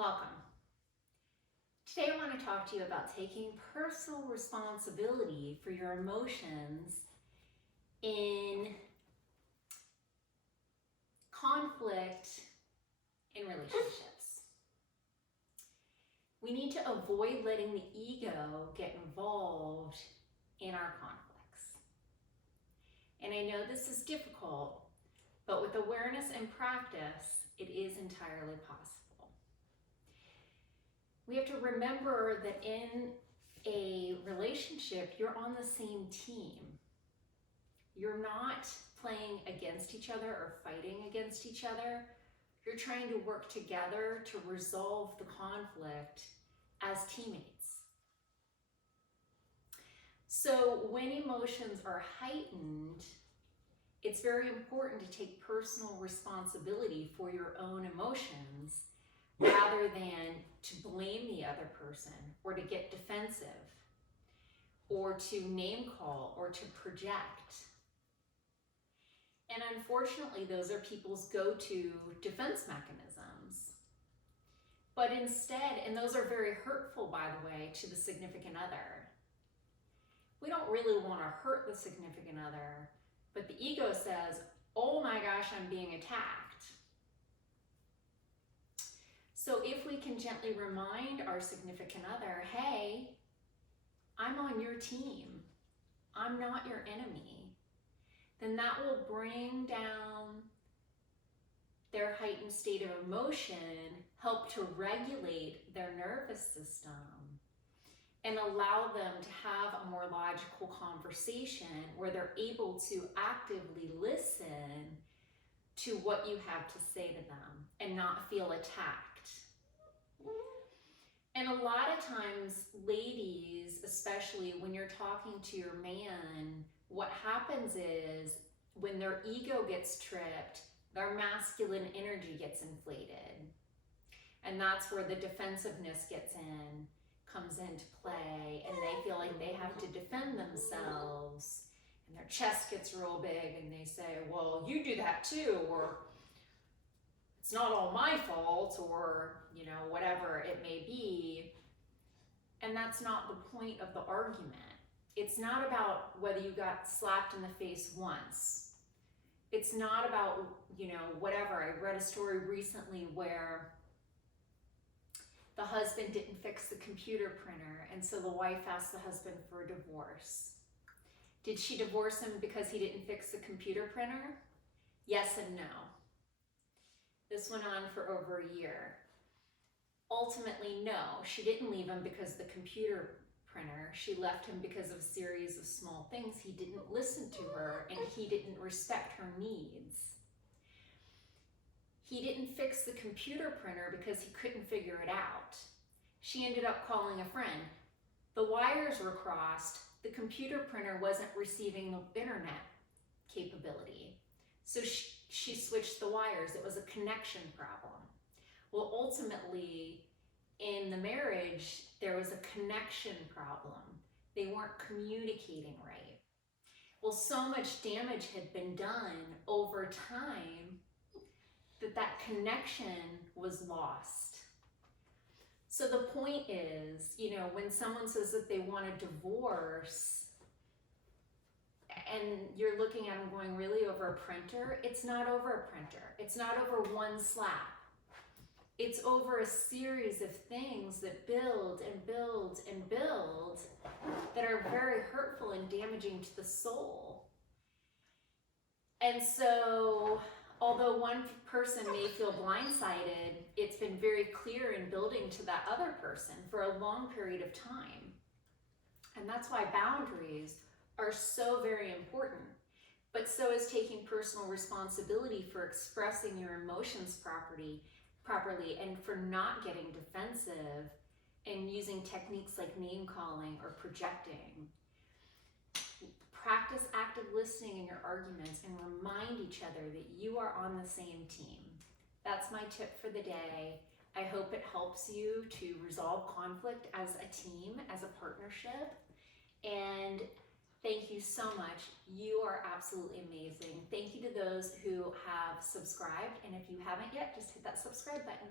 Welcome. Today I want to talk to you about taking personal responsibility for your emotions in conflict in relationships. We need to avoid letting the ego get involved in our conflicts. And I know this is difficult, but with awareness and practice, it is entirely possible. We have to remember that in a relationship, you're on the same team. You're not playing against each other or fighting against each other. You're trying to work together to resolve the conflict as teammates. So when emotions are heightened, it's very important to take personal responsibility for your own emotions rather than to blame the other person or to get defensive or to name call or to project. And unfortunately, those are people's go-to defense mechanisms. But instead, and those are very hurtful, by the way, to the significant other. We don't really want to hurt the significant other, but the ego says, oh my gosh, I'm being attacked. So if we can gently remind our significant other, hey, I'm on your team, I'm not your enemy, then that will bring down their heightened state of emotion, help to regulate their nervous system, and allow them to have a more logical conversation where they're able to actively listen to what you have to say to them and not feel attacked. And a lot of times, ladies, especially when you're talking to your man, what happens is when their ego gets tripped, their masculine energy gets inflated. And that's where the defensiveness comes into play, and they feel like they have to defend themselves, and their chest gets real big, and they say, well, you do that too, or it's not all my fault, or whatever it may be. And that's not the point of the argument. It's not about whether you got slapped in the face once. It's not about, whatever. I read a story recently where the husband didn't fix the computer printer, and so the wife asked the husband for a divorce. Did she divorce him because he didn't fix the computer printer? Yes and no. This went on for over a year. Ultimately, no, she didn't leave him because of the computer printer. She left him because of a series of small things. He didn't listen to her, and he didn't respect her needs. He didn't fix the computer printer because he couldn't figure it out. She ended up calling a friend. The wires were crossed. The computer printer wasn't receiving the internet capability. So she switched the wires. It was a connection problem. Well, ultimately, in the marriage, there was a connection problem. They weren't communicating right. Well, so much damage had been done over time that connection was lost. So the point is, when someone says that they want a divorce, and you're looking at them going, really, over a printer? It's not over a printer. It's not over one slap. It's over a series of things that build and build and build that are very hurtful and damaging to the soul. And so, although one person may feel blindsided, it's been very clear in building to that other person for a long period of time. And that's why boundaries are so very important. But so is taking personal responsibility for expressing your emotions properly and for not getting defensive and using techniques like name calling or projecting. Practice active listening in your arguments and remind each other that you are on the same team. That's my tip for the day. I hope it helps you to resolve conflict as a team, as a partnership. And thank you so much. You are absolutely amazing. Thank you to those who have subscribed. And if you haven't yet, just hit that subscribe button.